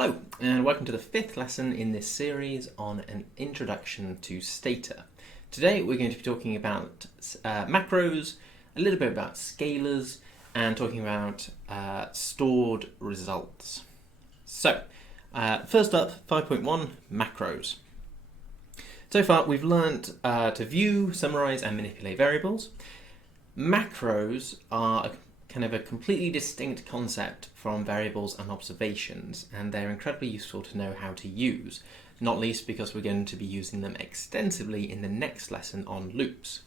Hello, and welcome to the fifth lesson in this series on an introduction to Stata. Today we're going to be talking about macros, a little bit about scalars, and talking about stored results. So, first up, 5.1, macros. So far we've learnt to view, summarize, and manipulate variables. Macros are kind of a completely distinct concept from variables and observations, and they're incredibly useful to know how to use, not least because we're going to be using them extensively in the next lesson on loops.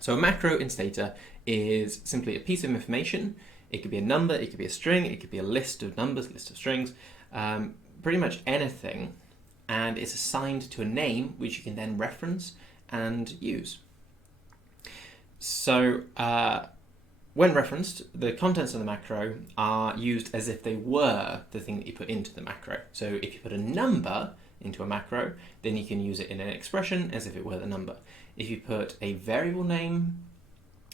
So a macro in Stata is simply a piece of information. It could be a number, it could be a string, it could be a list of numbers, list of strings, pretty much anything, and it's assigned to a name which you can then reference and use. So when referenced, the contents of the macro are used as if they were the thing that you put into the macro. So if you put a number into a macro, then you can use it in an expression as if it were the number. If you put a variable name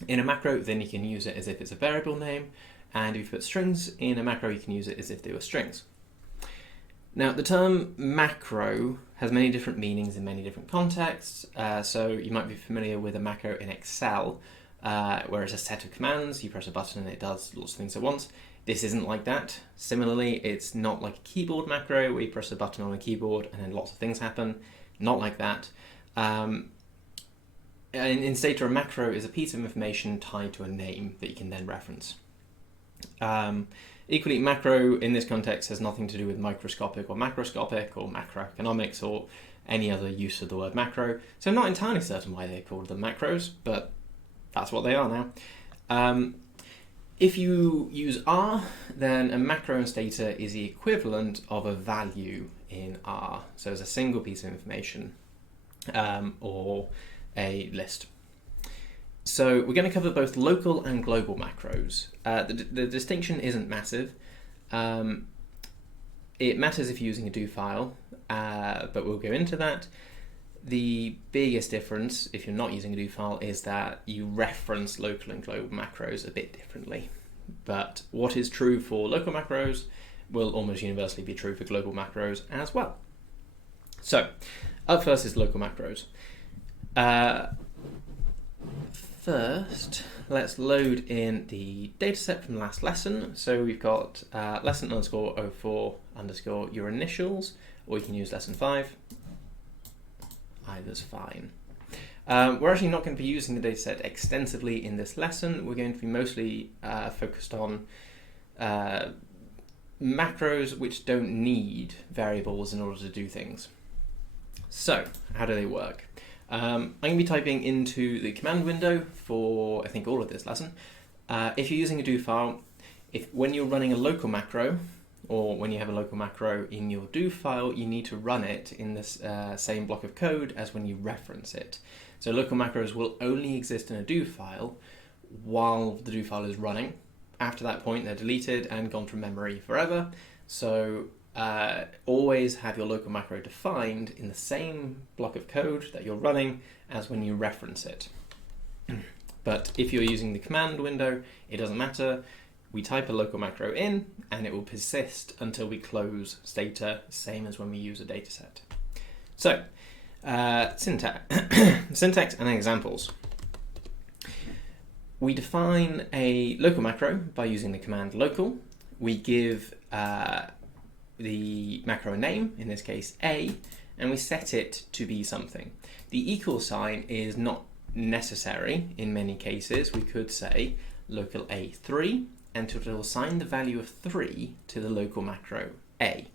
in a macro, then you can use it as if it's a variable name. And if you put strings in a macro, you can use it as if they were strings. Now, the term macro has many different meanings in many different contexts. So you might be familiar with a macro in Excel, where it's a set of commands, you press a button and it does lots of things at once. This isn't like that. Similarly, it's not like a keyboard macro where you press a button on a keyboard and then lots of things happen. Not like that. In Stata, a macro is a piece of information tied to a name that you can then reference. Equally, macro in this context has nothing to do with microscopic or macroeconomics or any other use of the word macro. So I'm not entirely certain why they called them macros, but that's what they are now. If you use R, then a macro in Stata is the equivalent of a value in R. So it's a single piece of information or a list. So we're going to cover both local and global macros. The distinction isn't massive. It matters if you're using a do file, but we'll go into that. The biggest difference, if you're not using a do file, is that you reference local and global macros a bit differently. But what is true for local macros will almost universally be true for global macros as well. So, up first is local macros. First, let's load in the dataset from the last lesson. So we've got lesson _ 04 _ your initials, or you can use lesson 5. Either's fine. We're actually not going to be using the dataset extensively in this lesson. We're going to be mostly focused on macros which don't need variables in order to do things. So, how do they work? I'm going to be typing into the command window for, I think, all of this lesson. If you're using a do file, when you're running a local macro, or when you have a local macro in your do file, you need to run it in this same block of code as when you reference it. So local macros will only exist in a do file while the do file is running. After that point, they're deleted and gone from memory forever. So always have your local macro defined in the same block of code that you're running as when you reference it. But if you're using the command window, it doesn't matter. We type a local macro in, and it will persist until we close Stata, same as when we use a dataset. So, syntax and examples. We define a local macro by using the command local. We give the macro a name, in this case A, and we set it to be something. The equal sign is not necessary in many cases. We could say local A3, and it will assign the value of 3 to the local macro A.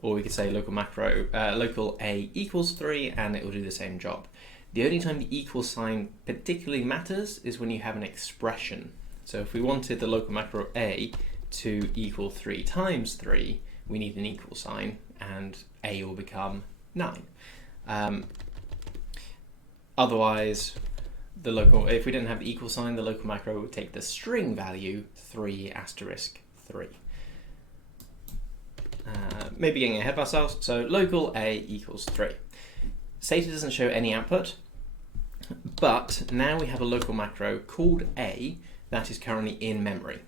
Or we could say local A equals 3, and it will do the same job. The only time the equal sign particularly matters is when you have an expression. So if we wanted the local macro A to equal 3 times 3, we need an equal sign, and A will become 9. Otherwise, if we didn't have the equal sign, the local macro would take the string value 3 * 3. Maybe getting ahead of ourselves. So local A equals 3. Stata doesn't show any output, but now we have a local macro called A that is currently in memory.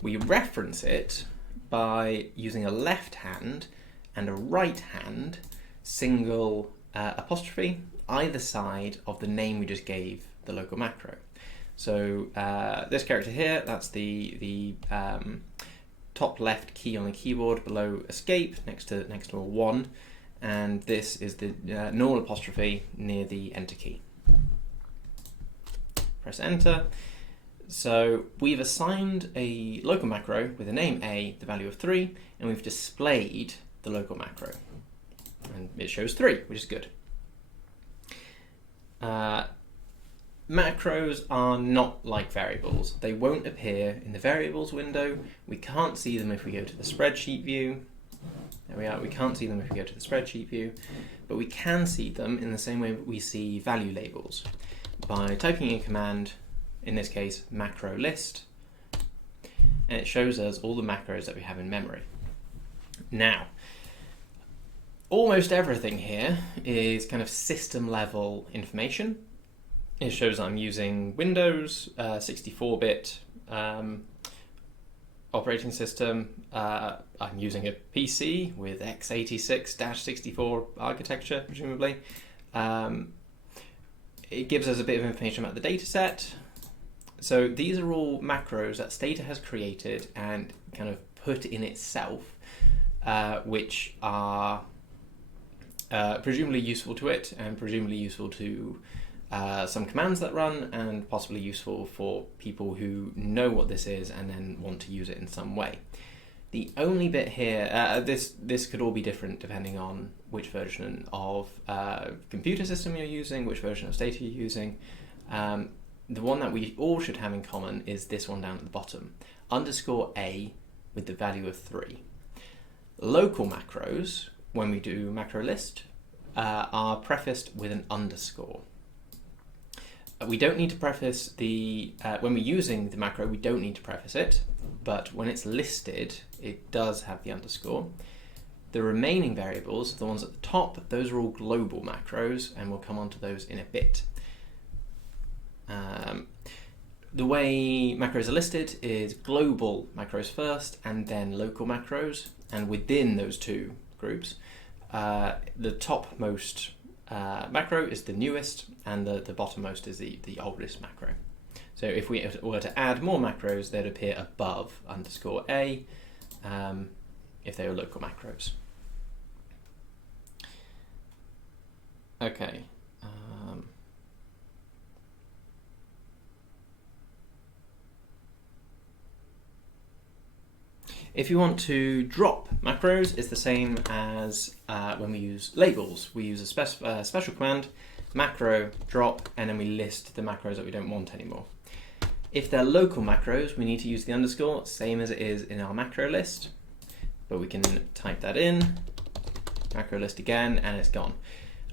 We reference it by using a left hand and a right hand single apostrophe either side of the name we just gave the local macro. So this character here, that's the top left key on the keyboard below escape next to a 1, and this is the null apostrophe near the enter key. Press enter. So we've assigned a local macro with a name A, the value of 3, and we've displayed the local macro. And it shows 3, which is good. Macros are not like variables. They won't appear in the variables window. We can't see them if we go to the spreadsheet view. There we are. We can't see them if we go to the spreadsheet view, but we can see them in the same way we see value labels by typing in a command, in this case macro list, and it shows us all the macros that we have in memory. Now, almost everything here is kind of system level information. It shows I'm using Windows 64-bit operating system. I'm using a PC with x86-64 architecture, presumably. It gives us a bit of information about the data set. So these are all macros that Stata has created and kind of put in itself, which are presumably useful to it and presumably useful to some commands that run, and possibly useful for people who know what this is and then want to use it in some way. The only bit here, this could all be different depending on which version of computer system you're using, which version of Stata you're using. The one that we all should have in common is this one down at the bottom, _A with the value of 3. Local macros, when we do macro list, are prefaced with an underscore. We don't need to preface the, when we're using the macro, we don't need to preface it, but when it's listed, it does have the underscore. The remaining variables, the ones at the top, those are all global macros, and we'll come on to those in a bit. The way macros are listed is global macros first, and then local macros, and within those two groups, the topmost macro is the newest, and the bottommost is the oldest macro. So if we were to add more macros, they'd appear above _A if they were local macros. Okay. If you want to drop macros, it's the same as when we use labels. We use a special command, macro drop, and then we list the macros that we don't want anymore. If they're local macros, we need to use the underscore, same as it is in our macro list, but we can type that in, macro list again, and it's gone.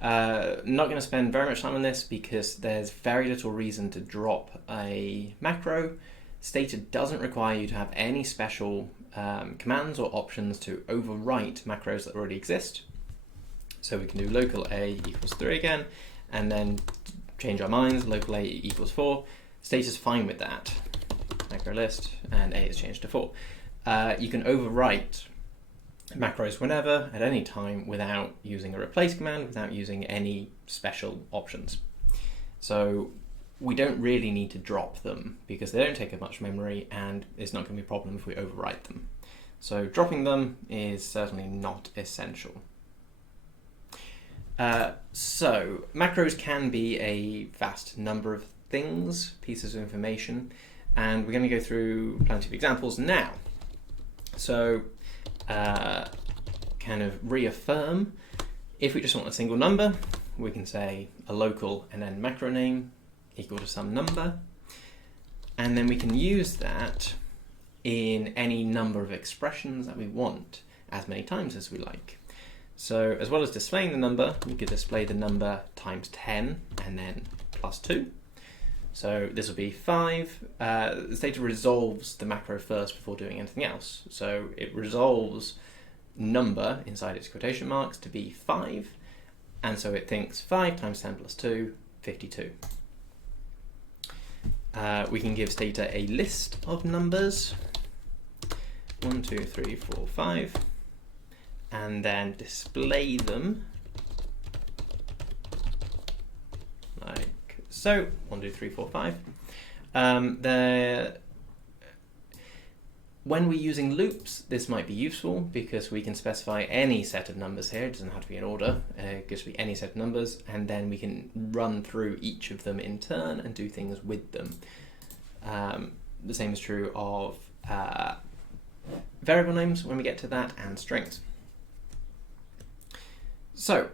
Not going to spend very much time on this because there's very little reason to drop a macro. Stata doesn't require you to have any special commands or options to overwrite macros that already exist. So we can do local A equals 3 again, and then change our minds, local A equals 4. Stata's fine with that. Macro list, and A is changed to 4. You can overwrite macros whenever, at any time, without using a replace command, without using any special options. So we don't really need to drop them because they don't take up much memory, and it's not going to be a problem if we overwrite them. So dropping them is certainly not essential. So macros can be a vast number of things, pieces of information, and we're going to go through plenty of examples now. So kind of reaffirm, if we just want a single number, we can say a local and then macro name equal to some number, and then we can use that in any number of expressions that we want, as many times as we like. So as well as displaying the number, we could display the number times 10 and then plus 2. So this will be 5. Stata resolves the macro first before doing anything else. So it resolves number inside its quotation marks to be 5, and so it thinks 5 times 10 plus 2, 52. We can give Stata a list of numbers. 1, 2, 3, 4, 5, and then display them like so. 1, 2, 3, 4, 5. When we're using loops, this might be useful because we can specify any set of numbers here. It doesn't have to be in order. It could be any set of numbers, and then we can run through each of them in turn and do things with them. The same is true of variable names when we get to that, and strings. So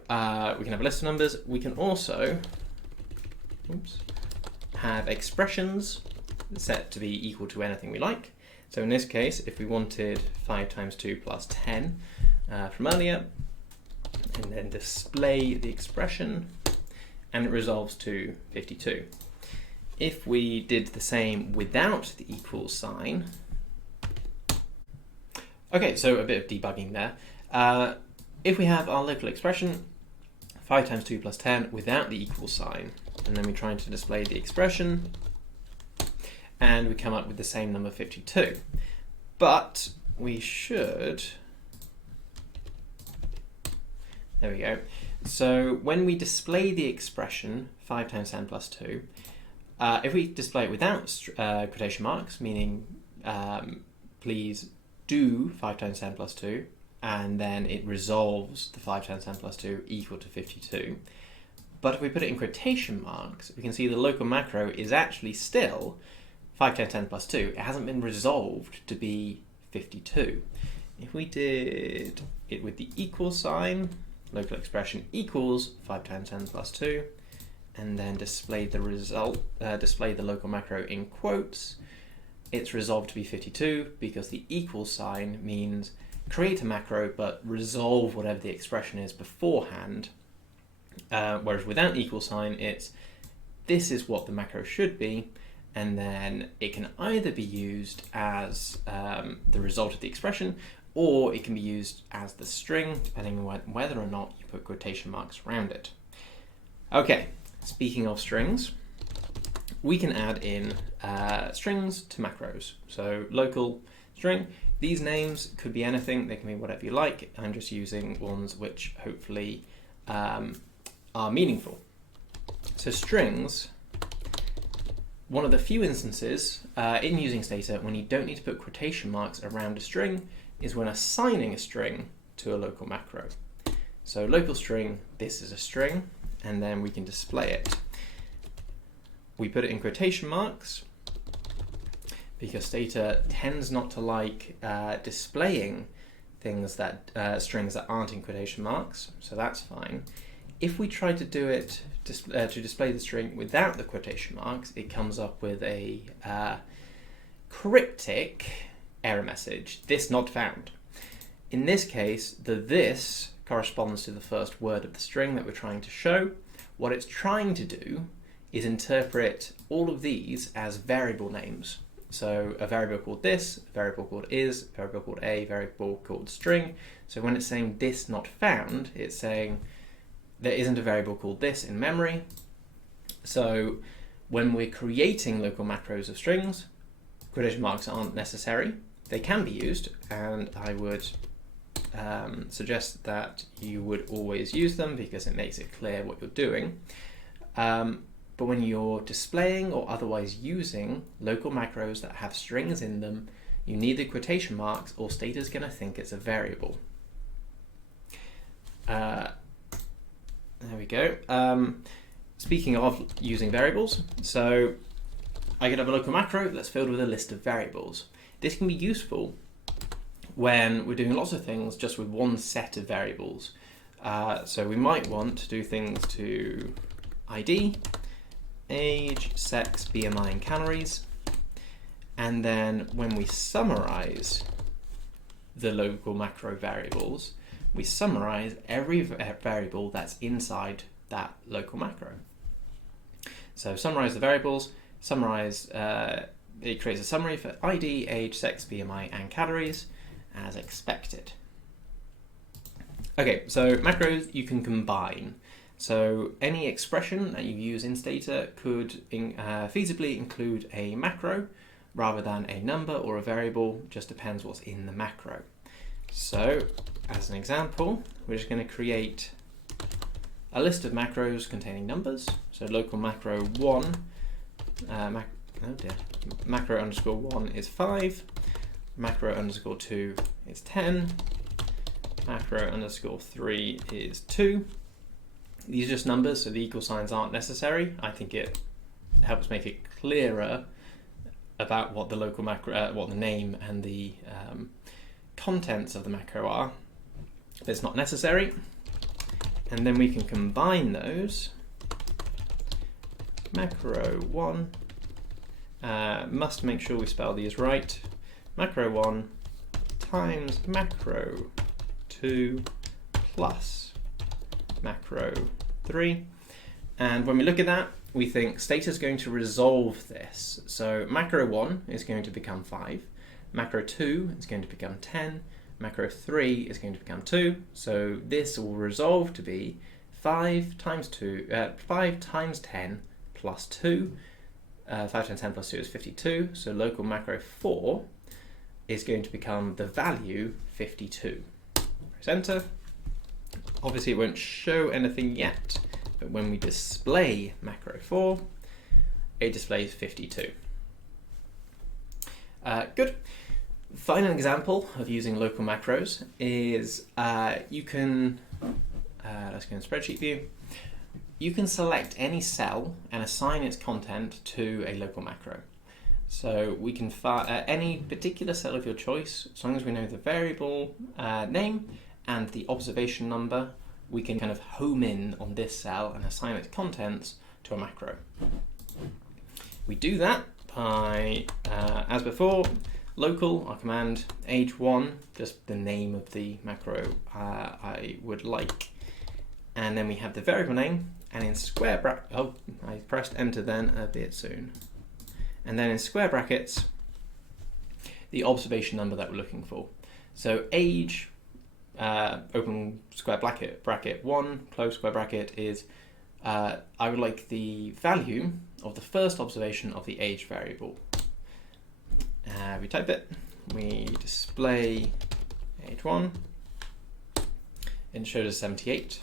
we can have a list of numbers. We can also have expressions set to be equal to anything we like. So in this case, if we wanted 5 times 2 plus 10 from earlier, and then display the expression, and it resolves to 52. If we did the same without the equals sign, okay, so a bit of debugging there. If we have our local expression, 5 times 2 plus 10 without the equals sign, and then we're trying to display the expression, and we come up with the same number, 52. But we should, there we go. So when we display the expression 5 times 10 plus 2, if we display it without quotation marks, meaning please do 5 times 10 plus 2, and then it resolves the 5 times 10 plus 2 equal to 52. But if we put it in quotation marks, we can see the local macro is actually still 5 times 10 plus 2. It hasn't been resolved to be 52. If we did it with the equal sign, local expression equals 5 times 10 plus 2, and then display the result, display the local macro in quotes, it's resolved to be 52 because the equal sign means create a macro but resolve whatever the expression is beforehand. Whereas without equal sign, it's this is what the macro should be, and then it can either be used as the result of the expression, or it can be used as the string, depending on whether or not you put quotation marks around it. Okay, speaking of strings, we can add in strings to macros. So local string, these names could be anything, they can be whatever you like. I'm just using ones which hopefully are meaningful. So strings, one of the few instances in using Stata when you don't need to put quotation marks around a string is when assigning a string to a local macro. So local string, this is a string, and then we can display it. We put it in quotation marks because Stata tends not to like displaying things that strings that aren't in quotation marks, so that's fine. If we try to do it to display the string without the quotation marks, it comes up with a cryptic error message, this not found. In this case, the this corresponds to the first word of the string that we're trying to show. What it's trying to do is interpret all of these as variable names. So a variable called this, a variable called is, a variable called a variable called string. So when it's saying this not found, it's saying there isn't a variable called this in memory. So when we're creating local macros of strings, quotation marks aren't necessary. They can be used, and I would suggest that you would always use them because it makes it clear what you're doing. But when you're displaying or otherwise using local macros that have strings in them, you need the quotation marks or Stata's going to think it's a variable. There we go. Speaking of using variables, so I could have a local macro that's filled with a list of variables. This can be useful when we're doing lots of things just with one set of variables. So we might want to do things to ID, age, sex, BMI, and calories. And then when we summarize the local macro variables, we summarize every variable that's inside that local macro. So summarize the variables, summarize, it creates a summary for ID, age, sex, BMI, and calories as expected. Okay, so macros you can combine. So any expression that you use in Stata could feasibly include a macro, rather than a number or a variable, just depends what's in the macro. So as an example, we're just going to create a list of macros containing numbers. So local macro 1, macro underscore 1 is 5, macro underscore 2 is 10, macro underscore 3 is 2. These are just numbers, so the equal signs aren't necessary. I think it helps make it clearer about what the local macro, what the name and the contents of the macro are. It's not necessary. And then we can combine those. Macro 1, must make sure we spell these right. Macro 1 times macro 2 plus macro 3. And when we look at that, we think Stata is going to resolve this. So macro 1 is going to become 5, macro 2 is going to become 10, macro 3 is going to become 2. So this will resolve to be 5 times 10 plus 2. 5 times 10 plus 2 is 52. So local macro 4 is going to become the value 52. Press enter. Obviously it won't show anything yet, but when we display macro 4, it displays 52. Good. Final example of using local macros is you can, let's go in spreadsheet view, you can select any cell and assign its content to a local macro. So we can any particular cell of your choice, as long as we know the variable name and the observation number, we can kind of home in on this cell and assign its contents to a macro. We do that by, as before, local, our command, age1, just the name of the macro I would like. And then we have the variable name, and in square brackets, oh, I pressed enter then a bit soon. And then in square brackets, the observation number that we're looking for. So age, open square bracket 1, close square bracket is, I would like the value of the first observation of the age variable. We type it, we display age 1, and it shows us 78.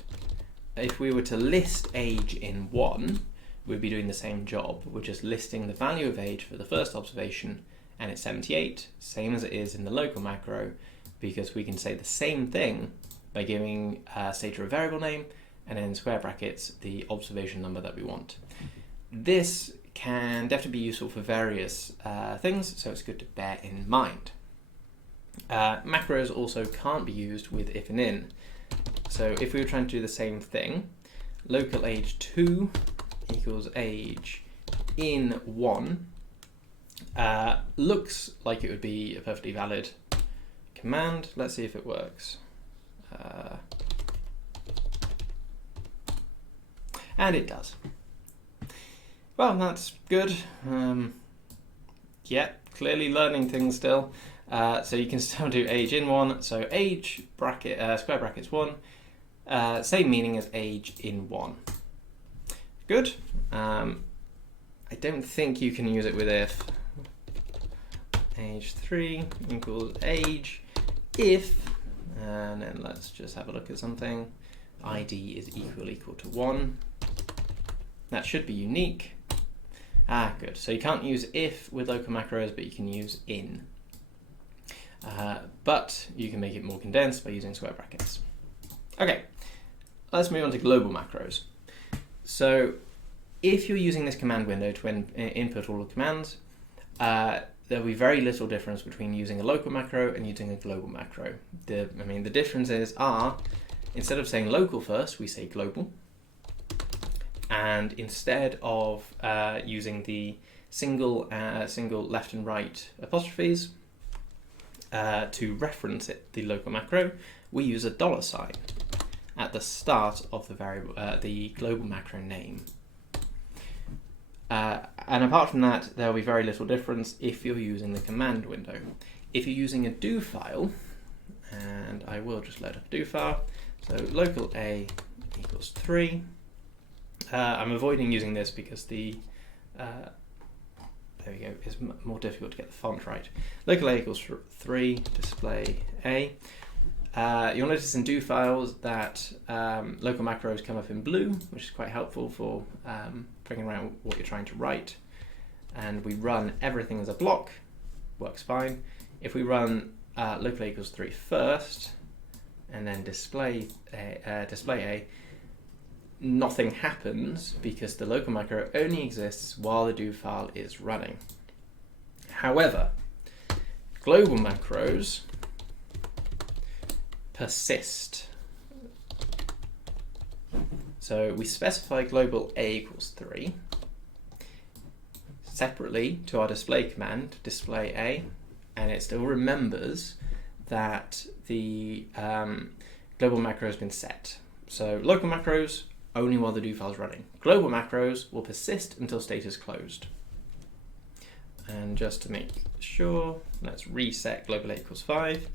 If we were to list age in 1, we'd be doing the same job. We're just listing the value of age for the first observation, and it's 78, same as it is in the local macro, because we can say the same thing by giving Stata a variable name, and then in square brackets, the observation number that we want. This can definitely be useful for various things, so it's good to bear in mind. Macros also can't be used with if and in. So if we were trying to do the same thing, local age 2 equals age in 1, looks like it would be a perfectly valid command. Let's see if it works. And it does. Well, that's good. Yeah, clearly learning things still. So you can still do age in 1. So age bracket square brackets 1, same meaning as age in 1. Good. I don't think you can use it with if. Age 3 equals age if, and then let's just have a look at something. ID is equal to 1. That should be unique. Good. So you can't use if with local macros, but you can use in. But you can make it more condensed by using square brackets. Okay, let's move on to global macros. So if you're using this command window to input all the commands, there'll be very little difference between using a local macro and using a global macro. The differences are, instead of saying local first, we say global. And instead of using the single left and right apostrophes to reference the local macro, we use a $sign at the start of the variable, the global macro name. And apart from that, there'll be very little difference if you're using the command window. If you're using a do file, and I will just load up a do file, so local a equals 3. I'm avoiding using this because the, there there we go, it's more difficult to get the font right. Local A equals 3, display A. You'll notice in do files that local macros come up in blue, which is quite helpful for figuring out what you're trying to write. And we run everything as a block, works fine. If we run local A equals 3 first, and then display A, nothing happens because the local macro only exists while the do file is running. However, global macros persist. So we specify global A equals 3 separately to our display command, display A, and it still remembers that the global macro has been set. So local macros only while the do file is running. Global macros will persist until state is closed. And just to make sure, let's reset global A equals 5,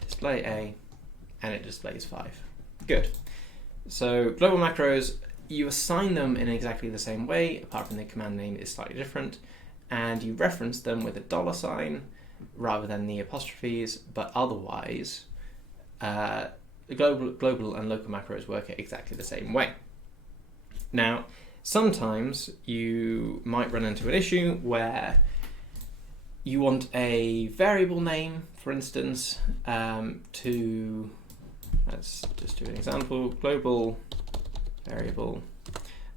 display A, and it displays 5. Good. So global macros, you assign them in exactly the same way, apart from the command name is slightly different, and you reference them with a $sign rather than the apostrophes, but otherwise the global and local macros work exactly the same way. Now, sometimes you might run into an issue where you want a variable name, for instance, to, let's just do an example, global variable,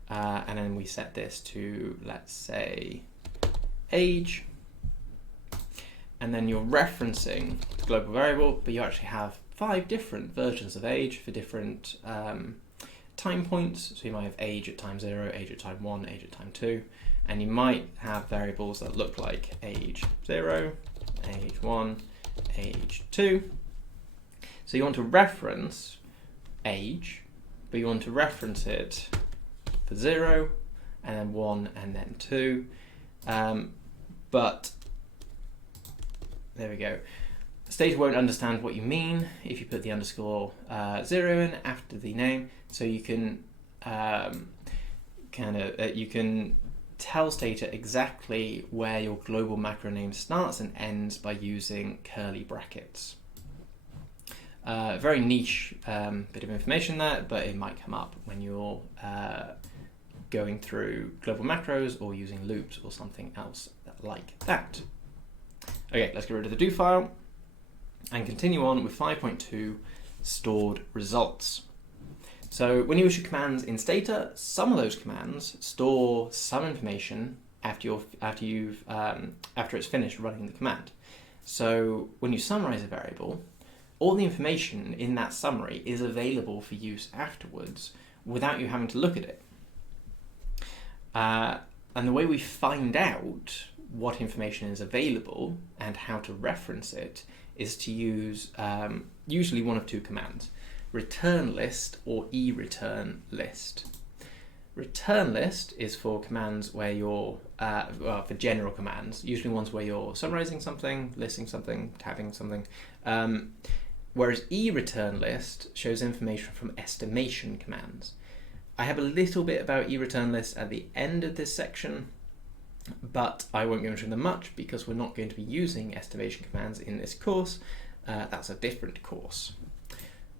and then we set this to, let's say, age, and then you're referencing the global variable, but you actually have 5 different versions of age for different time points. So you might have age at time 0, age at time 1, age at time 2, and you might have variables that look like age 0, age 1, age 2. So you want to reference age, but you want to reference it for 0, and then 1, and then 2. But there we go. Stata won't understand what you mean if you put the underscore 0 in after the name, so you can you can tell Stata exactly where your global macro name starts and ends by using curly brackets. Very niche bit of information there, but it might come up when you're going through global macros or using loops or something else like that. Okay, let's get rid of the do file and continue on with 5.2, stored results. So when you issue commands in Stata, some of those commands store some information after it's finished running the command. So when you summarize a variable, all the information in that summary is available for use afterwards without you having to look at it. And the way we find out what information is available and how to reference it is to use usually one of 2 commands, return list or eReturn list. Return list is for commands where you're, for general commands, usually ones where you're summarizing something, listing something, tabbing something, whereas eReturn list shows information from estimation commands. I have a little bit about eReturn list at the end of this section, but I won't go into them much because we're not going to be using estimation commands in this course. That's a different course.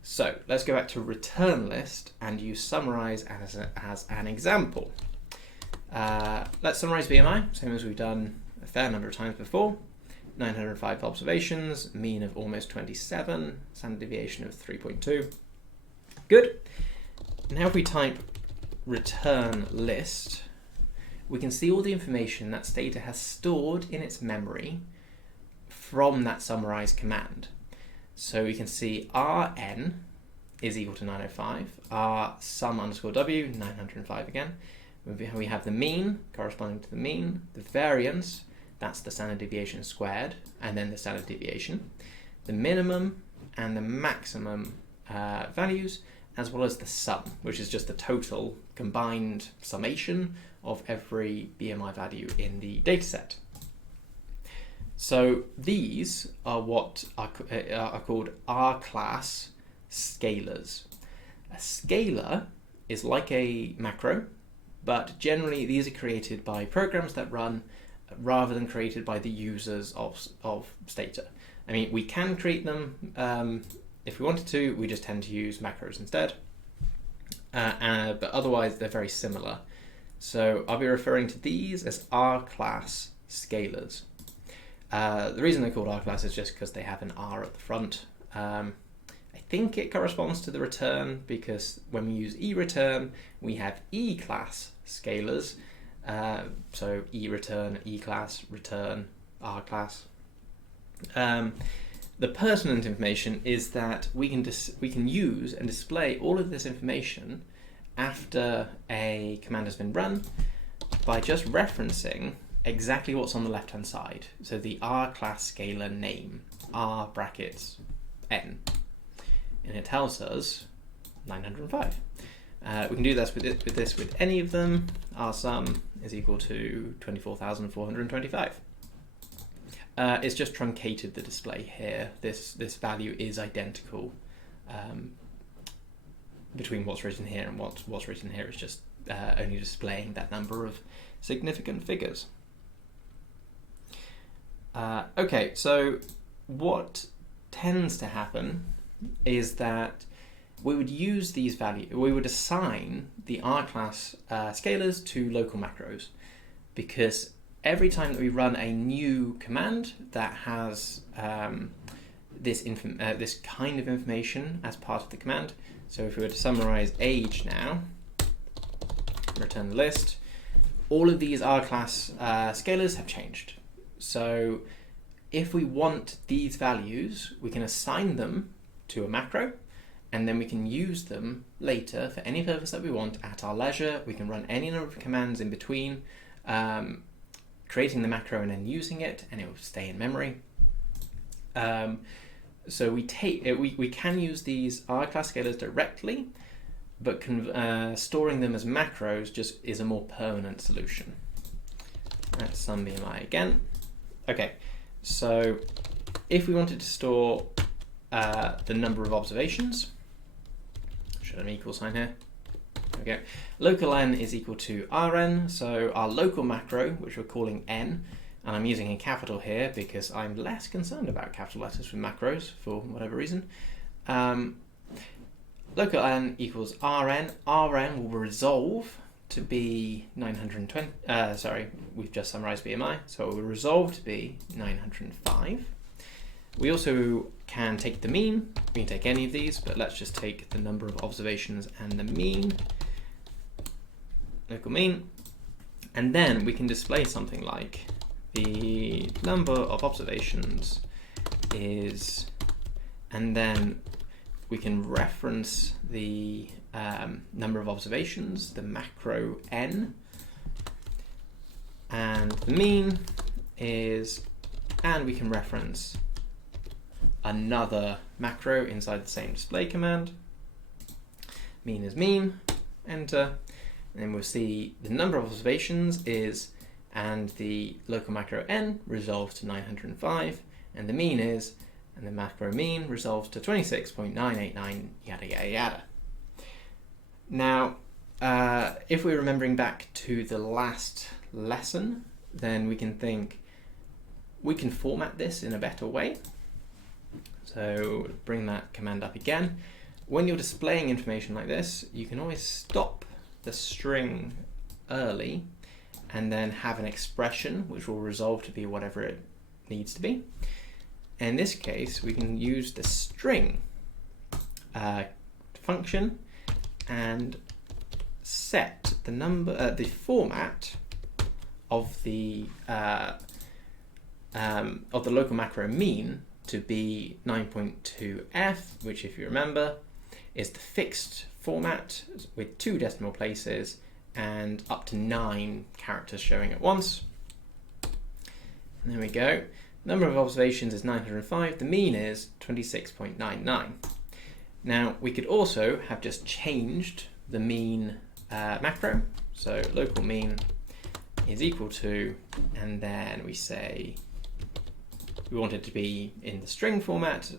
So let's go back to return list and use summarize as an example. Let's summarize BMI, same as we've done a fair number of times before. 905 observations, mean of almost 27, standard deviation of 3.2. Good. Now if we type return list, we can see all the information that Stata has stored in its memory from that summarize command. So we can see Rn is equal to 905, R sum underscore W, 905 again. We have the mean corresponding to the mean, the variance, that's the standard deviation squared, and then the standard deviation, the minimum and the maximum values, as well as the sum, which is just the total combined summation of every BMI value in the dataset. So these are what are called R-class scalars. A scalar is like a macro, but generally these are created by programs that run rather than created by the users of Stata. I mean, we can create them if we wanted to, we just tend to use macros instead. But otherwise, they're very similar. So I'll be referring to these as R-class scalars. The reason they're called R-class is just because they have an R at the front. I think it corresponds to the return, because when we use eReturn, we have E-class scalars. So eReturn, E-class, return, R-class. The pertinent information is that we can use and display all of this information after a command has been run by just referencing exactly what's on the left-hand side. So the R-class scalar name, R brackets n, and it tells us 905. We can do this with any of them. Our sum is equal to 24,425. It's just truncated the display here. This value is identical between what's written here and what's written here. Is just only displaying that number of significant figures. Okay, so what tends to happen is that we would use these values, we would assign the R-class scalars to local macros, because every time that we run a new command that has this kind of information as part of the command, so if we were to summarize age now, return the list, all of these R-class scalars have changed. So if we want these values, we can assign them to a macro, and then we can use them later for any purpose that we want at our leisure. We can run any number of commands in between, creating the macro and then using it, and it will stay in memory. So we can use these R-class scalars directly, but storing them as macros just is a more permanent solution. Let's sum BMI again. Okay, so if we wanted to store the number of observations, should have an equal sign here. Okay, local n is equal to Rn, so our local macro, which we're calling n, and I'm using in capital here because I'm less concerned about capital letters with macros for whatever reason. Local n equals Rn. Rn will resolve to be 920, we've just summarized BMI, so it will resolve to be 905. We also can take the mean. We can take any of these, but let's just take the number of observations and the mean, local mean, and then we can display something like the number of observations is, and then we can reference the number of observations, the macro n, and the mean is, and we can reference another macro inside the same display command. Mean is mean, enter, and then we'll see the number of observations is, and the local macro n resolves to 905, and the mean is, and the macro mean resolves to 26.989, yada yada yada. Now, if we're remembering back to the last lesson, then we can think we can format this in a better way. So bring that command up again. When you're displaying information like this, you can always stop the string early and then have an expression which will resolve to be whatever it needs to be. In this case, we can use the string function and set the number, the format of the local macro mean to be 9.2f, which, if you remember, is the fixed format with 2 decimal places and up to 9 characters showing at once. And there we go. Number of observations is 905. The mean is 26.99. Now, we could also have just changed the mean macro. So local mean is equal to, and then we say we want it to be in the string format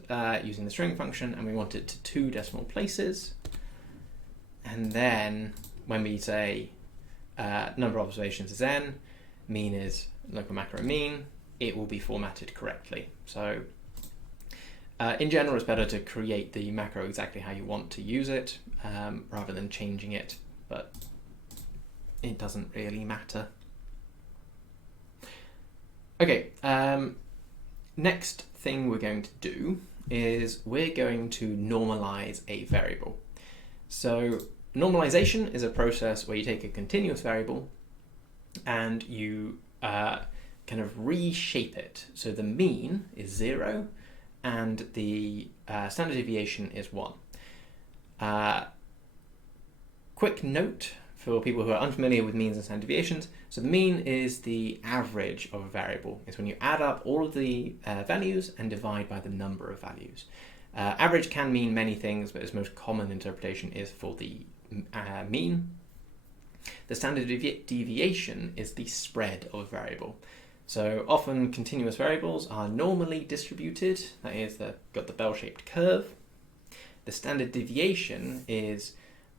using the string function, and we want it to 2 decimal places. And then when we say number of observations is n, mean is local macro mean, it will be formatted correctly. So in general, it's better to create the macro exactly how you want to use it rather than changing it, but it doesn't really matter. Okay, next thing we're going to do is we're going to normalize a variable. So normalization is a process where you take a continuous variable and you kind of reshape it. So the mean is 0 and the standard deviation is 1. Quick note for people who are unfamiliar with means and standard deviations. So the mean is the average of a variable. It's when you add up all of the values and divide by the number of values. Average can mean many things, but its most common interpretation is for the mean. The standard deviation is the spread of a variable. So often continuous variables are normally distributed, that is, they've got the bell-shaped curve. The standard deviation is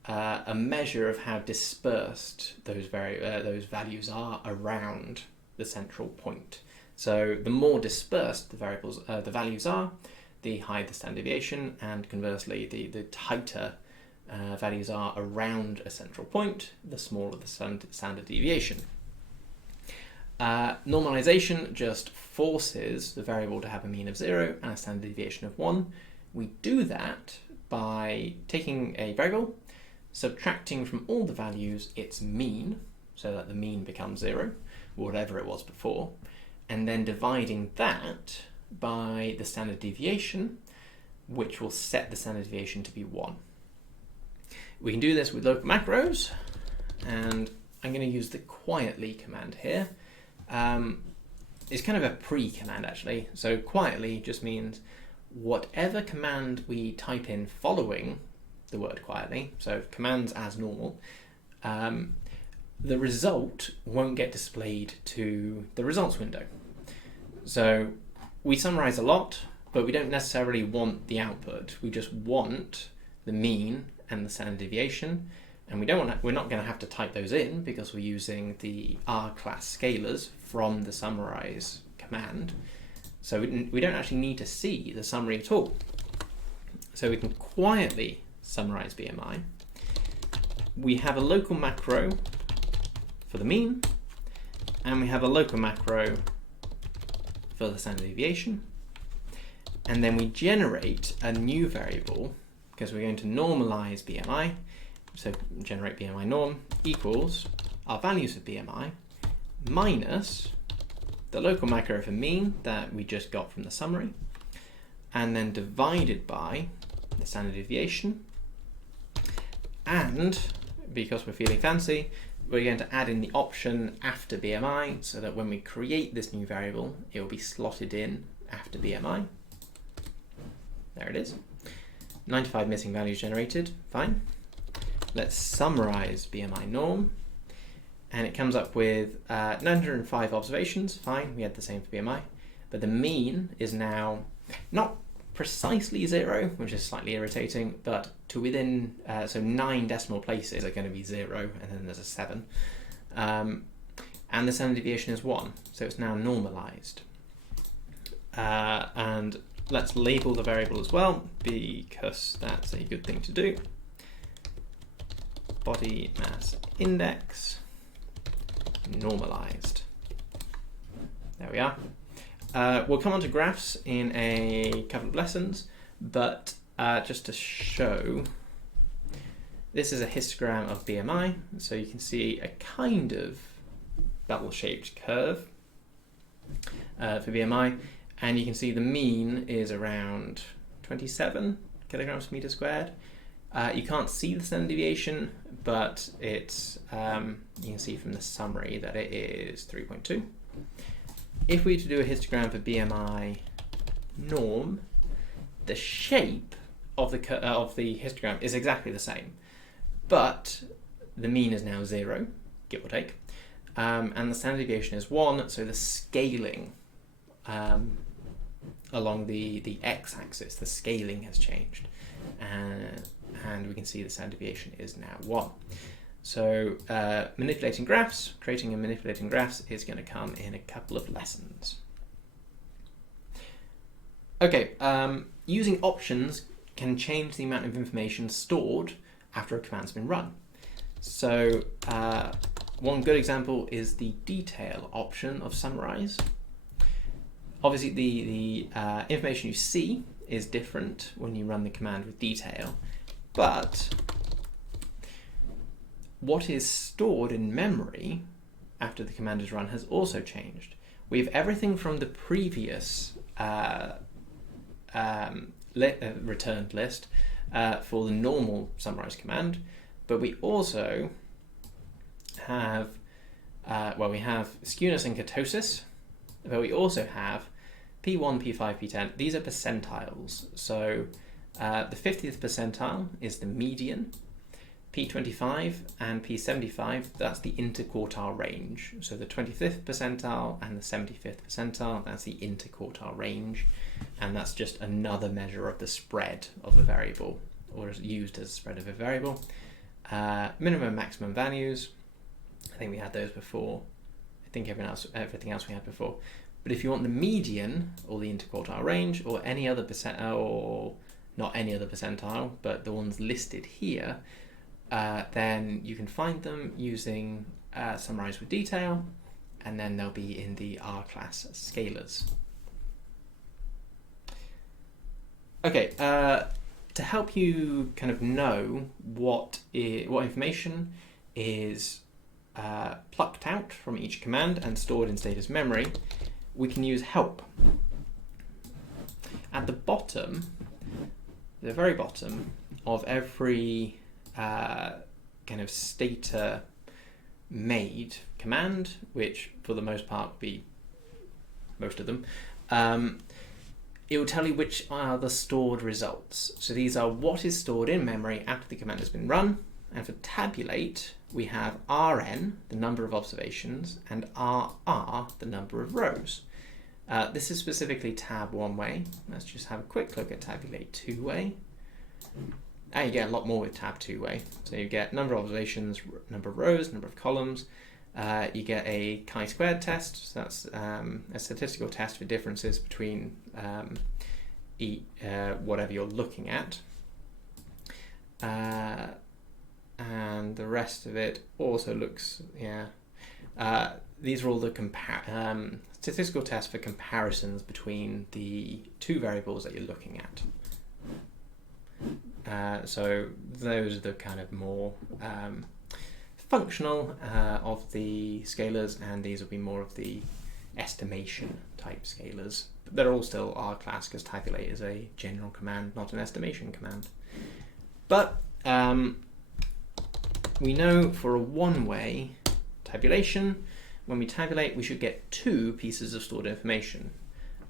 a measure of how dispersed those values are around the central point. So the more dispersed the values are, the higher the standard deviation, and conversely, the tighter values are around a central point, the smaller the standard deviation. Normalization just forces the variable to have a mean of 0 and a standard deviation of 1. We do that by taking a variable, subtracting from all the values its mean, so that the mean becomes 0, whatever it was before, and then dividing that by the standard deviation, which will set the standard deviation to be 1. We can do this with local macros, and I'm going to use the quietly command here. It's kind of a pre-command actually. So quietly just means whatever command we type in following the word quietly, so commands as normal, the result won't get displayed to the results window. So we summarize a lot, but we don't necessarily want the output. We just want the mean and the standard deviation, and we're not going to have to type those in because we're using the R class scalars from the summarize command. So we don't actually need to see the summary at all. So we can quietly summarize BMI. We have a local macro for the mean, and we have a local macro for the standard deviation. And then we generate a new variable because we're going to normalize BMI. So generate BMI norm equals our values of BMI minus the local macro for mean that we just got from the summary, and then divided by the standard deviation. And because we're feeling fancy, we're going to add in the option after BMI so that when we create this new variable, it will be slotted in after BMI. There it is. 95 missing values generated, fine. Let's summarize BMI norm, and it comes up with 905 observations, fine, we had the same for BMI, but the mean is now not precisely 0, which is slightly irritating, but to within, so 9 decimal places are going to be 0, and then there's a 7. And the standard deviation is 1, so it's now normalized. And let's label the variable as well, because that's a good thing to do. Body mass index normalized. There we are. We'll come on to graphs in a couple of lessons, but just to show, this is a histogram of BMI, so you can see a kind of bubble-shaped curve for BMI, and you can see the mean is around 27 kilograms per meter squared. You can't see the standard deviation, but it's you can see from the summary that it is 3.2. If we were to do a histogram for BMI norm, the shape of the histogram is exactly the same, but the mean is now 0, give or take, and the standard deviation is 1, so the scaling along the x-axis, the scaling has changed, and we can see the standard deviation is now 1. So manipulating graphs, creating and manipulating graphs is going to come in a couple of lessons. Okay, using options can change the amount of information stored after a command's been run. So one good example is the detail option of summarize. Obviously the information you see is different when you run the command with detail, but what is stored in memory after the command is run has also changed. We have everything from the previous returned list for the normal summarize command, but we also have, we have skewness and kurtosis, but we also have P1, P5, P10. These are percentiles. So the 50th percentile is the median. P25 and P75, that's the interquartile range. So the 25th percentile and the 75th percentile, that's the interquartile range. And that's just another measure of the spread of a variable, or is used as a spread of a variable. Minimum and maximum values, I think we had those before. I think everything else we had before. But if you want the median, or the interquartile range, or any other or not any other percentile, but the ones listed here, then you can find them using summarize with detail, and then they'll be in the R class scalars. Okay, to help you kind of know what information is plucked out from each command and stored in Stata's memory, we can use help. At the bottom, the very bottom of every kind of Stata made command, which for the most part would be most of them, it will tell you which are the stored results. So these are what is stored in memory after the command has been run. And for tabulate, we have Rn, the number of observations, and Rr, the number of rows. This is specifically tab one way. Let's just have a quick look at tabulate two way. And you get a lot more with tab two way. So you get number of observations, number of rows, number of columns. You get a chi-squared test. So that's a statistical test for differences between whatever you're looking at. And the rest of it also looks, these are all the statistical tests for comparisons between the two variables that you're looking at. So those are the kind of more functional of the scalars, and these will be more of the estimation type scalars. But they're all still R class because tabulate is a general command, not an estimation command. But we know for a one-way tabulation, when we tabulate, we should get two pieces of stored information.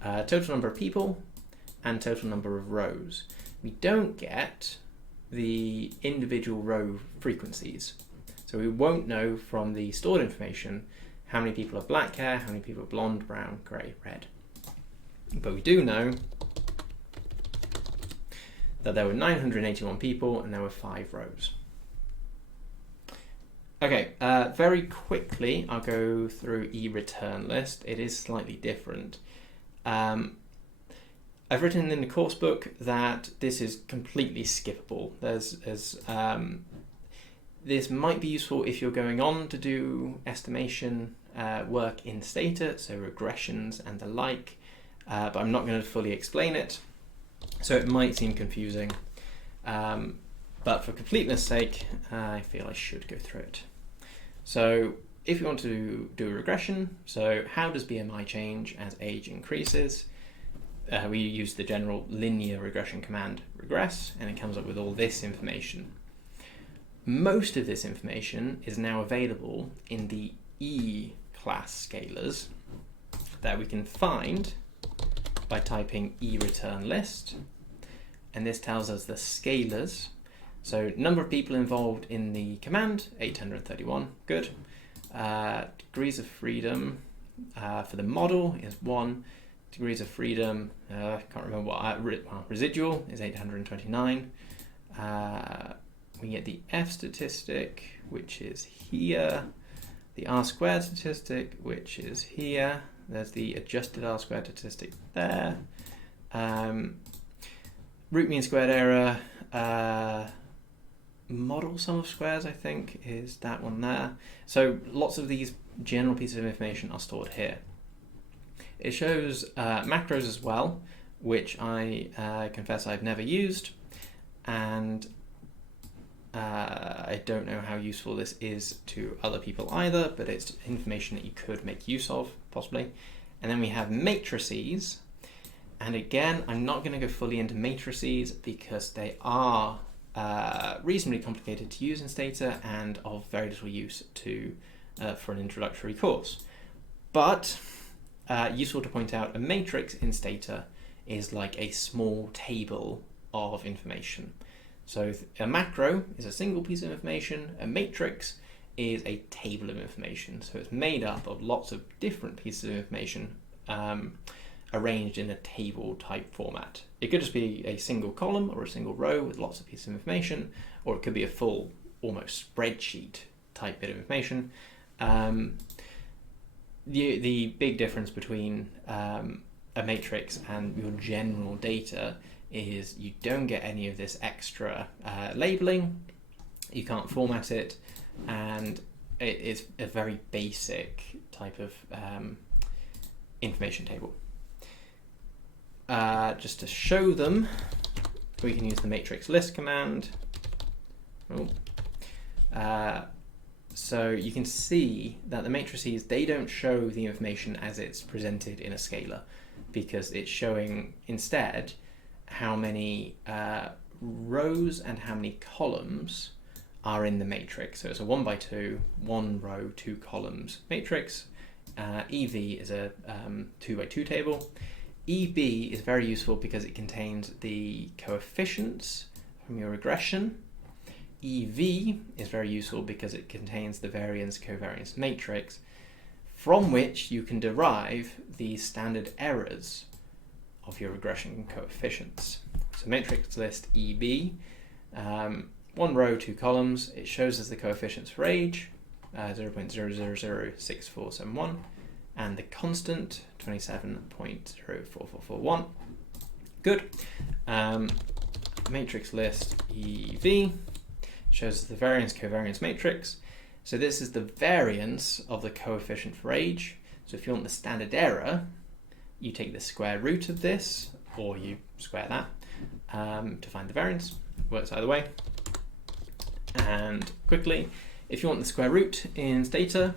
Total number of people and total number of rows. We don't get the individual row frequencies. So we won't know from the stored information how many people are black hair, how many people are blonde, brown, grey, red. But we do know that there were 981 people and there were 5 rows. Okay, very quickly I'll go through eReturn list. It is slightly different. I've written in the course book that this is completely skippable. This might be useful if you're going on to do estimation work in Stata, so regressions and the like, but I'm not going to fully explain it, so it might seem confusing. But for completeness sake, I feel I should go through it. So if you want to do a regression, so how does BMI change as age increases? We use the general linear regression command regress, and it comes up with all this information. Most of this information is now available in the E-class scalars that we can find by typing eReturn list, and this tells us the scalars. So number of people involved in the command, 831, good. Degrees of freedom for the model is 1. Degrees of freedom, I can't remember what, residual is 829. we get the F statistic, which is here, the R squared statistic, which is here. There's the adjusted R squared statistic there. Root mean squared error, model sum of squares, I think, is that one there. So lots of these general pieces of information are stored here. It shows macros as well, which I confess I've never used, and I don't know how useful this is to other people either, but it's information that you could make use of, possibly. And then we have matrices, and again, I'm not going to go fully into matrices because they are reasonably complicated to use in Stata and of very little use to for an introductory course. But useful to point out, a matrix in Stata is like a small table of information. So a macro is a single piece of information, a matrix is a table of information. So it's made up of lots of different pieces of information arranged in a table type format. It could just be a single column or a single row with lots of pieces of information, or it could be a full, almost spreadsheet type bit of information. The big difference between a matrix and your general data is you don't get any of this extra labeling, you can't format it, and it is a very basic type of information table. Just to show them, we can use the matrix list command. So you can see that the matrices, they don't show the information as it's presented in a scalar, because it's showing instead how many rows and how many columns are in the matrix. So it's a 1 by 2, 1 row, 2 columns matrix. EV is a 2 by 2 table. EB is very useful because it contains the coefficients from your regression. EV is very useful because it contains the variance covariance matrix, from which you can derive the standard errors of your regression coefficients. So matrix list EB, 1 row, 2 columns. It shows us the coefficients for age, 0.0006471, and the constant, 27.04441. Good. Matrix list EV shows the variance covariance matrix. So this is the variance of the coefficient for age. So if you want the standard error, you take the square root of this, or you square that to find the variance. Works either way. And quickly, if you want the square root in Stata,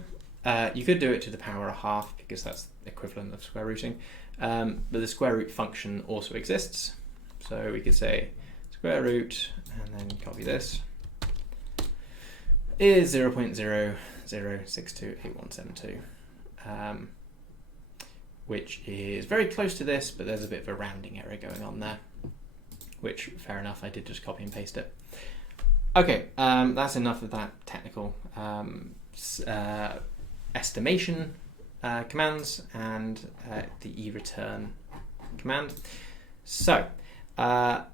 you could do it to the power of half because that's the equivalent of square rooting. But the square root function also exists. So we could say square root, and then copy this, is 0.00628172. Which is very close to this, but there's a bit of a rounding error going on there, which, fair enough, I did just copy and paste it. Okay, that's enough of that technical estimation commands and the eReturn command. So, feel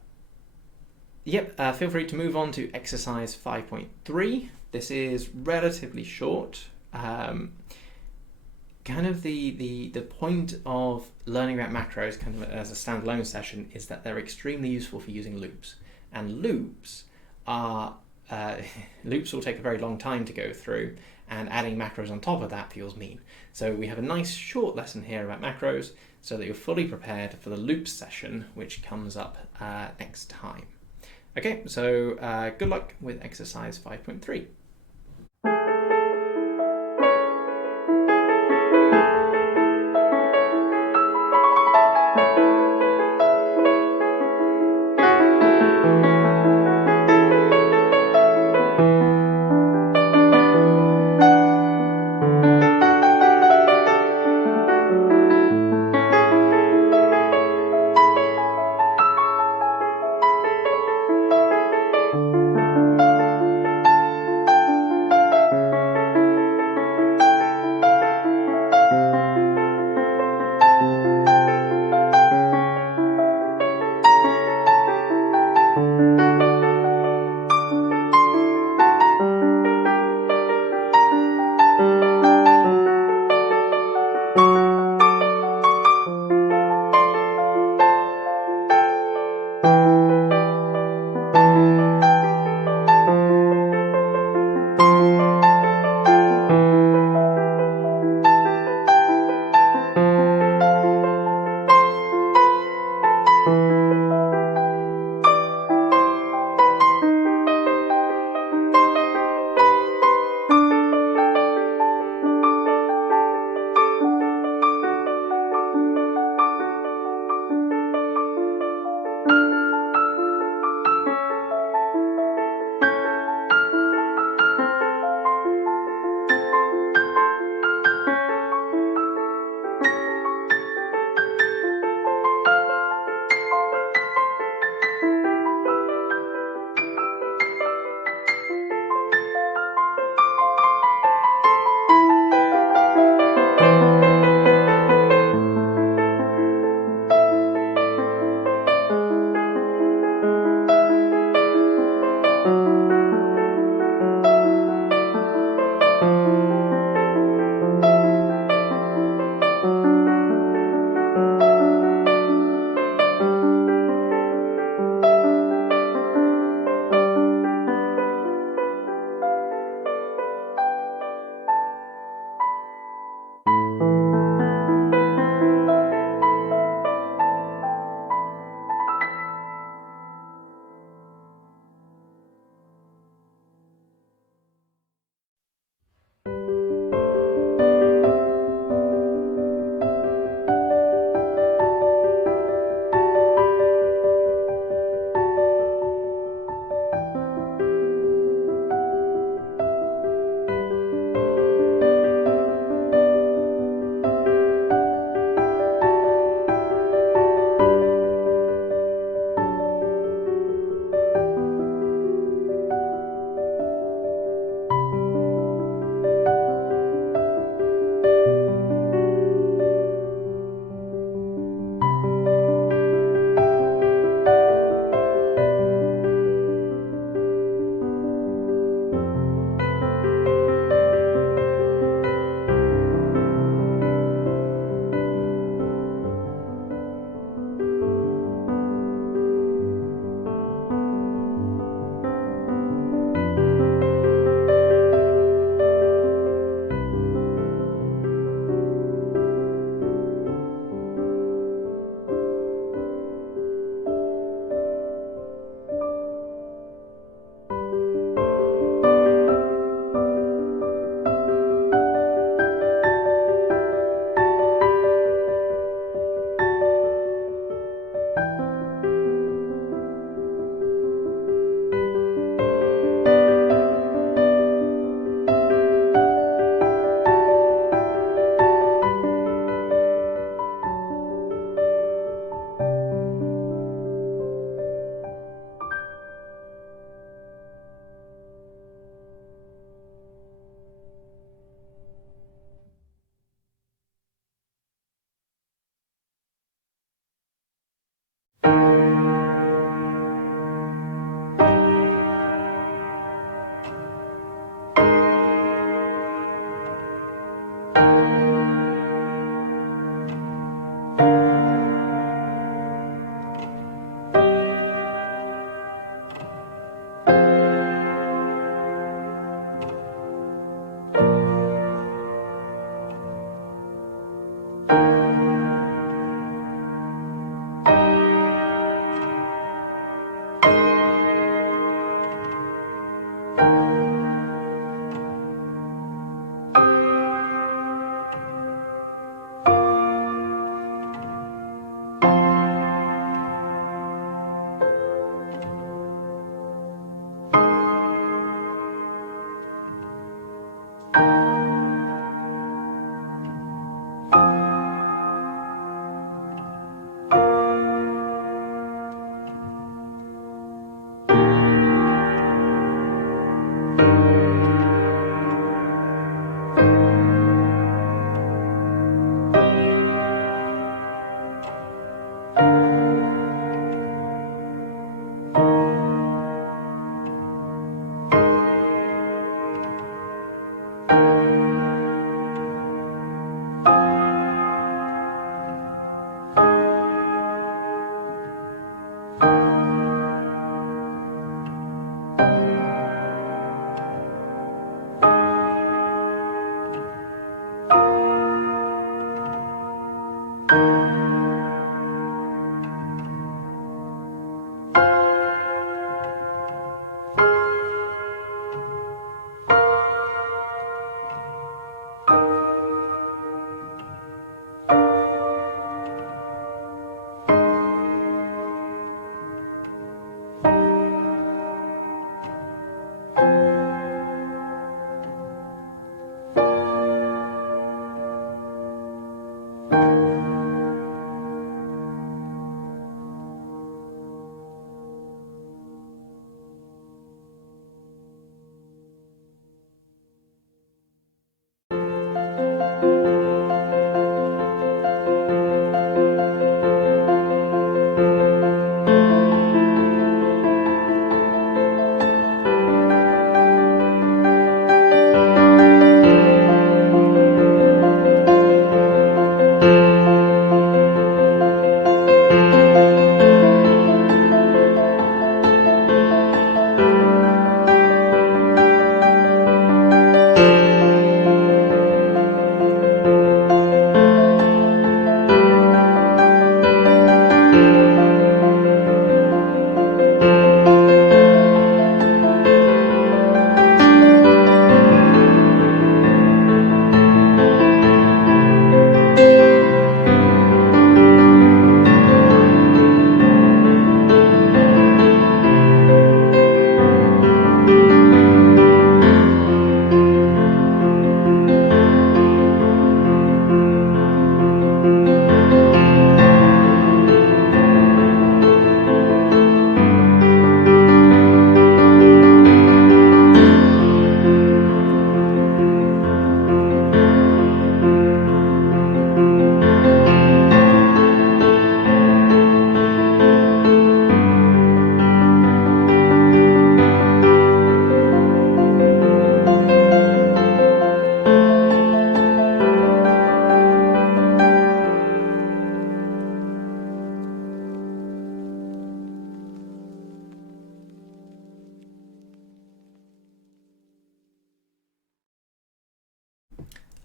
free to move on to exercise 5.3. This is relatively short. Kind of the point of learning about macros kind of as a standalone session is that they're extremely useful for using loops. And loops are loops will take a very long time to go through, and adding macros on top of that feels mean. So we have a nice short lesson here about macros so that you're fully prepared for the loops session, which comes up next time. Okay, so good luck with exercise 5.3.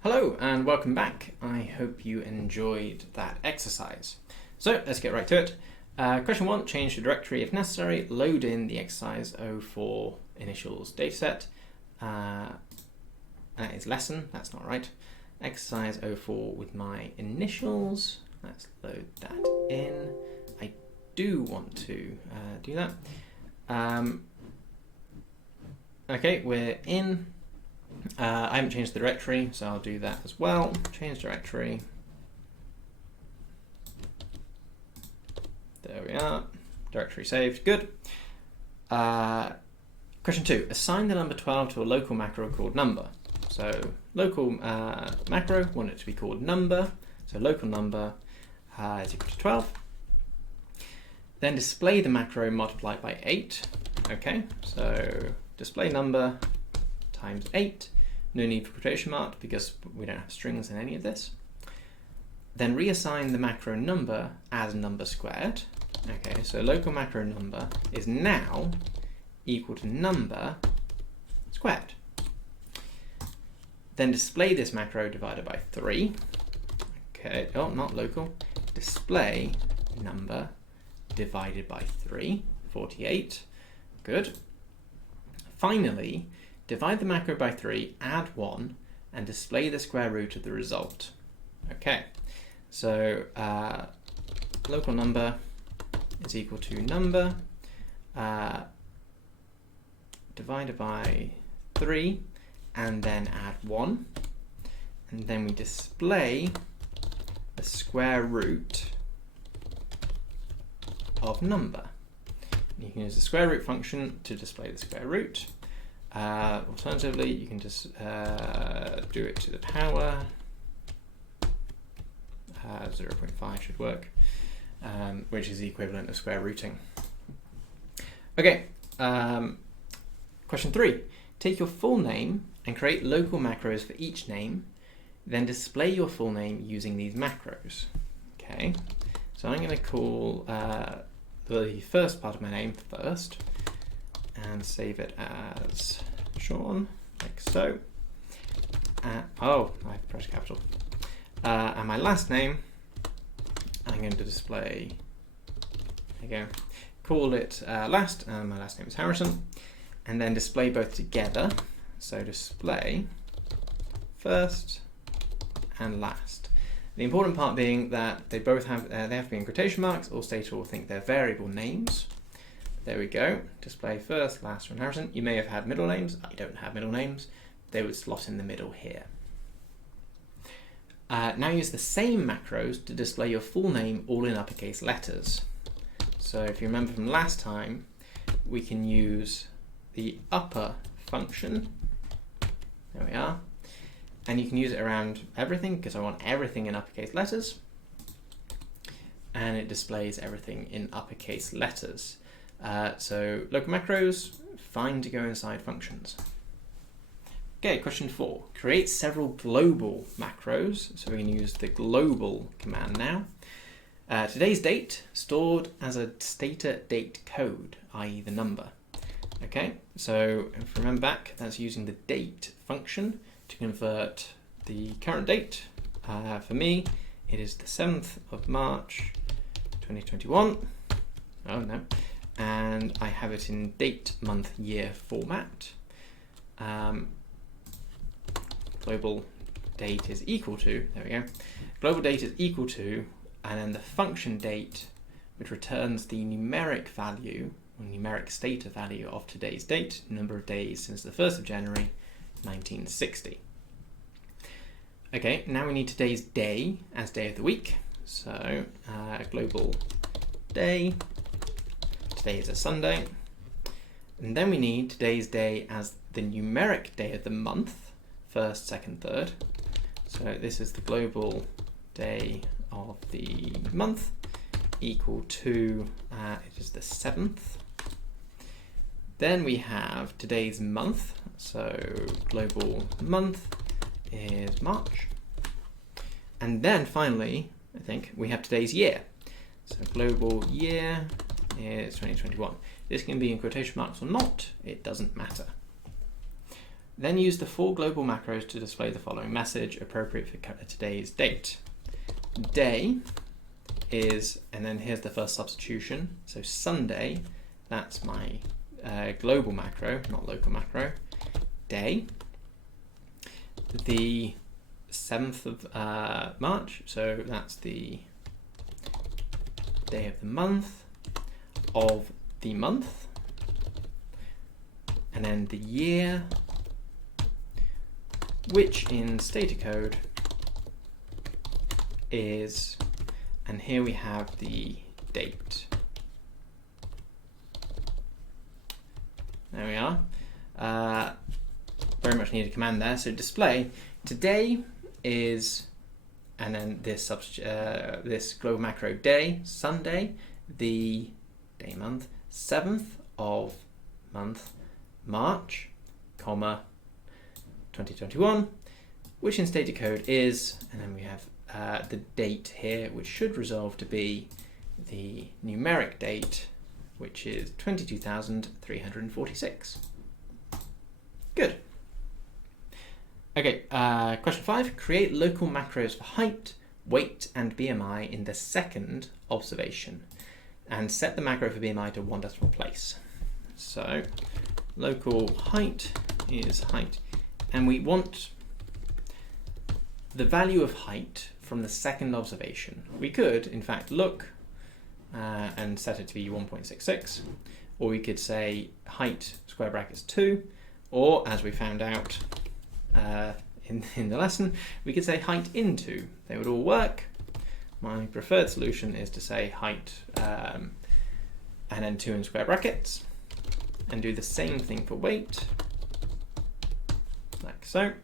Hello and welcome back. I hope you enjoyed that exercise. So let's get right to it. Question 1, change the directory if necessary. Load in the exercise 04 initials dataset. That is lesson, that's not right. Exercise 04 with my initials. Let's load that in. I do want to do that. Okay, we're in. I haven't changed the directory, so I'll do that as well. Change directory. There we are. Directory saved. Good. Question 2. Assign the number 12 to a local macro called number. So local macro, want it to be called number. So local number is equal to 12. Then display the macro multiplied by 8. Okay, so display number times 8. No need for quotation mark because we don't have strings in any of this. Then reassign the macro number as number squared. Okay, so local macro number is now equal to number squared. Then display this macro divided by 3. Okay, oh, not local. Display number divided by 3, 48. Good. Finally, divide the macro by 3, add 1, and display the square root of the result. Okay, so local number is equal to number divided by 3, and then add 1. And then we display the square root of number. You can use the square root function to display the square root. Alternatively, you can just do it to the power. 0.5 should work, which is the equivalent of square rooting. Okay, question 3. Take your full name and create local macros for each name, then display your full name using these macros. Okay, so I'm going to call the first part of my name first, and save it as Sean, like so. Oh, I pressed capital. And my last name, I'm going to display, there you go, call it last, and my last name is Harrison, and then display both together. So display first and last. The important part being that they both have, they have to be in quotation marks, or Stata will think they're variable names. There we go. Display first, last from Harrison. You may have had middle names. I don't have middle names. They would slot in the middle here. Now use the same macros to display your full name all in uppercase letters. So if you remember from last time, we can use the upper function. There we are. And you can use it around everything because I want everything in uppercase letters. And it displays everything in uppercase letters. So local macros, fine to go inside functions. Okay, question 4. Create several global macros. So we're going to use the global command now. Today's date stored as a Stata date code, i.e. the number. Okay, so if you remember back, that's using the date function to convert the current date. For me, it is the 7th of March 2021. Oh no. And I have it in date, month, year format. Global date is equal to, there we go. Global date is equal to, and then the function date, which returns the numeric value, or numeric Stata value of today's date, number of days since the 1st of January, 1960. Okay, now we need today's day as day of the week. So global day, today is a Sunday. And then we need today's day as the numeric day of the month, 1st, 2nd, 3rd. So this is the global day of the month, equal to, it is the 7th. Then we have today's month, so global month is March. And then finally, I think, we have today's year. So global year is 2021. This can be in quotation marks or not, it doesn't matter. Then use the 4 global macros to display the following message appropriate for today's date. Day is, and then here's the first substitution. So Sunday, that's my global macro, not local macro. Day. The 7th of March, so that's the day of the month of the month. And then the year, which in Stata code is, and here we have the date. There we are. Very much need a command there. So display today is, and then this this global macro day, Sunday, the day month, 7th of month, March, comma, 2021, which in Stata code is, and then we have the date here, which should resolve to be the numeric date, which is 22,346. Good. Okay, question 5. Create local macros for height, weight, and BMI in the second observation, and set the macro for BMI to 1 decimal place. So, local height is height, and we want the value of height from the second observation. We could, in fact, look and set it to be 1.66, or we could say height square brackets 2, or as we found out in the lesson, we could say height into. They would all work. My preferred solution is to say height and then 2 in square brackets, and do the same thing for weight, like so.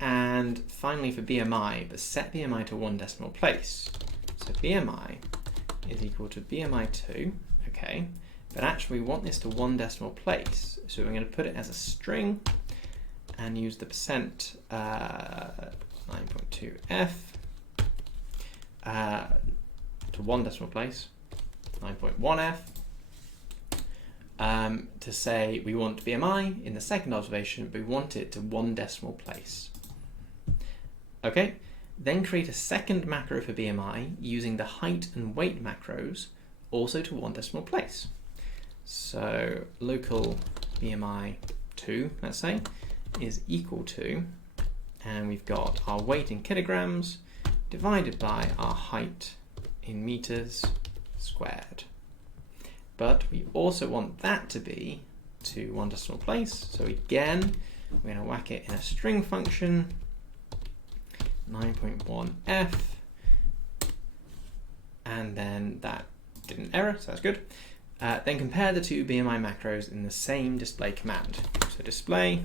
And finally for BMI, but set BMI to 1 decimal place. So BMI is equal to BMI2, okay, but actually we want this to 1 decimal place, so we're going to put it as a string and use the percent 9.2f to 1 decimal place, 9.1f, to say we want BMI in the second observation, but we want it to 1 decimal place. Okay, then create a second macro for BMI using the height and weight macros, also to 1 decimal place. So local BMI 2, let's say, is equal to, and we've got our weight in kilograms divided by our height in meters squared. But we also want that to be to 1 decimal place. So again, we're going to whack it in a string function, 9.1f, and then that didn't error, so that's good. Then compare the 2 BMI macros in the same display command. So display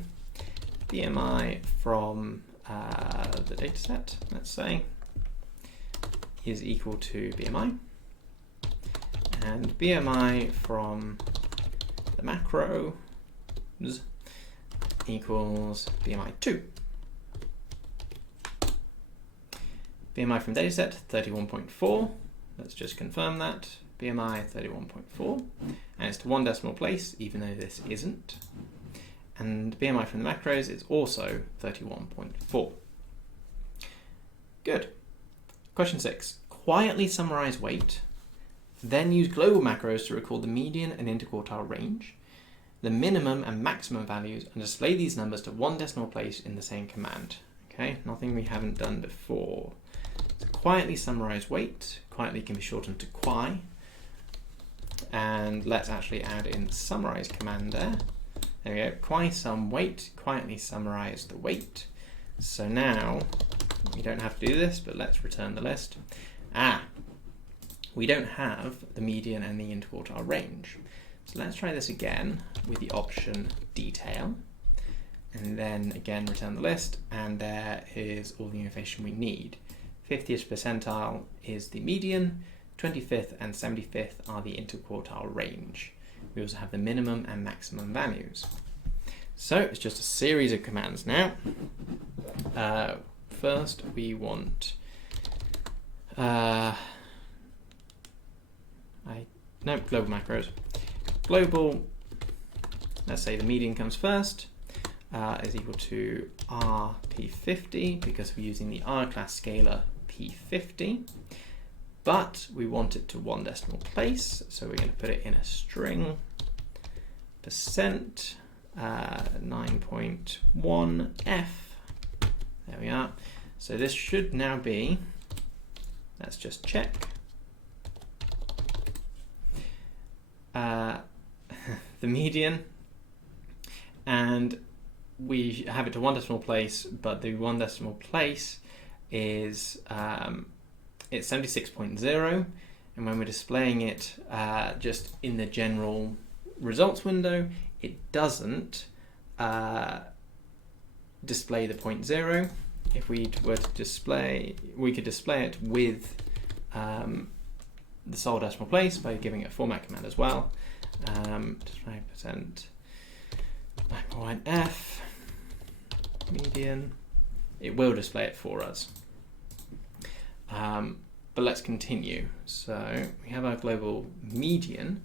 BMI from the dataset, let's say, is equal to BMI, and BMI from the macros equals BMI2. BMI from dataset 31.4. Let's just confirm that. BMI 31.4, and it's to 1 decimal place, even though this isn't. And BMI from the macros is also 31.4. Good. Question 6. Quietly summarize weight, then use global macros to record the median and interquartile range, the minimum and maximum values, and display these numbers to 1 decimal place in the same command. Okay, nothing we haven't done before. So quietly summarize weight. Quietly can be shortened to qui. And let's actually add in the summarize command there. There we go. Qui sum weight. Quietly summarize the weight. So now we don't have to do this, but let's return the list. We don't have the median and the interquartile range. So let's try this again with the option detail, and then again return the list, and there is all the information we need. 50th percentile is the median, 25th and 75th are the interquartile range. We also have the minimum and maximum values. So it's just a series of commands now. First we want global macros. Global, let's say the median comes first. is equal to rp50 because we're using the R class scalar p50, but we want it to 1 decimal place, so we're going to put it in a string percent 9.1f. There we are. So this should now be, let's just check, the median, and we have it to 1 decimal place, but the 1 decimal place is it's 76.0, and when we're displaying it just in the general results window, it doesn't display the 0.0. If we were to display, we could display it with the sole decimal place by giving it a format command as well. Display percent 9.1f median. It will display it for us. But let's continue. So we have our global median.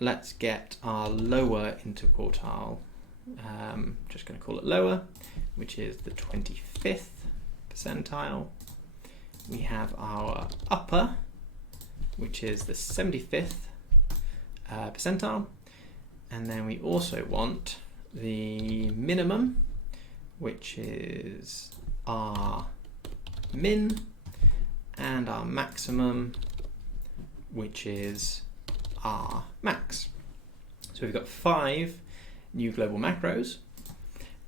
Let's get our lower interquartile. Just going to call it lower, which is the 25th percentile. We have our upper, which is the 75th percentile. And then we also want the minimum, which is our min, and our maximum, which is our max. So we've got 5 new global macros,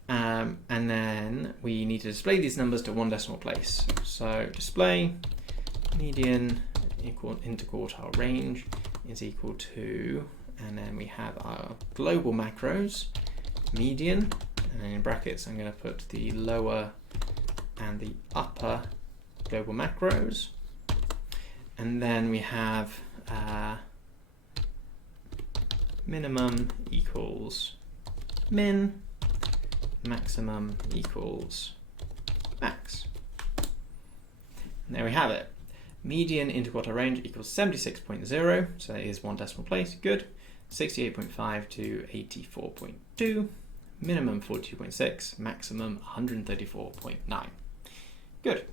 and then we need to display these numbers to 1 decimal place. So display median equal interquartile range is equal to, and then we have our global macros, median, and then in brackets I'm going to put the lower and the upper global macros, and then we have minimum equals min, maximum equals max. And there we have it. Median interquartile range equals 76.0, so that is 1 decimal place, good. 68.5 to 84.2, minimum 42.6, maximum 134.9. Good.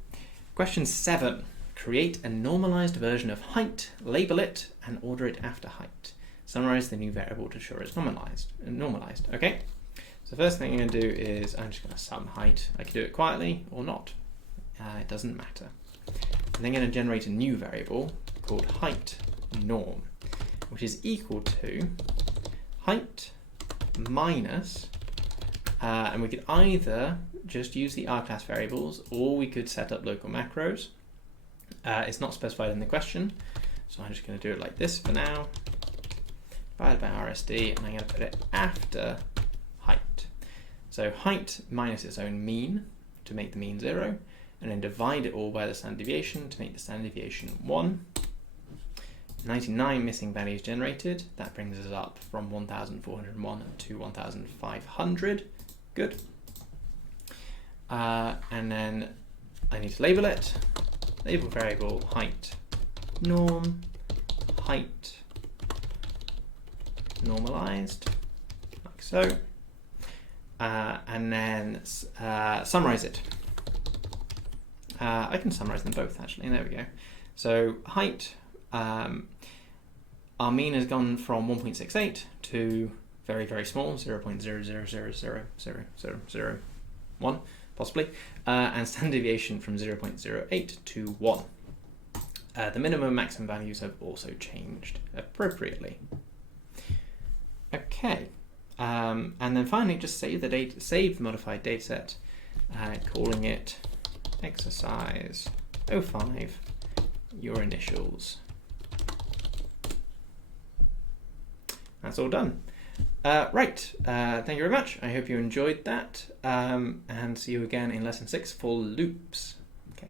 Question 7. Create a normalized version of height, label it, and order it after height. Summarize the new variable to ensure it's normalized. Okay. So first thing I'm going to do is I'm just going to sum height. I can do it quietly or not. It doesn't matter. And then I'm going to generate a new variable called height norm, which is equal to height minus, and we could either just use the R class variables, or we could set up local macros. It's not specified in the question, so I'm just going to do it like this for now. Divided by RSD, and I'm going to put it after height. So height minus its own mean to make the mean 0, and then divide it all by the standard deviation to make the standard deviation 1. 99 missing values generated. That brings us up from 1,401 to 1,500. Good. And then I need to label it. Label variable height norm, height normalized, like so. And then summarize it. I can summarize them both actually. There we go. So height, our mean has gone from 1.68 to very, very small, 0.000000001 possibly, and standard deviation from 0.08 to 1. The minimum and maximum values have also changed appropriately. Okay, and then finally just save the modified dataset, calling it exercise 05, your initials. That's all done. Right, thank you very much. I hope you enjoyed that, and see you again in lesson 6 for loops.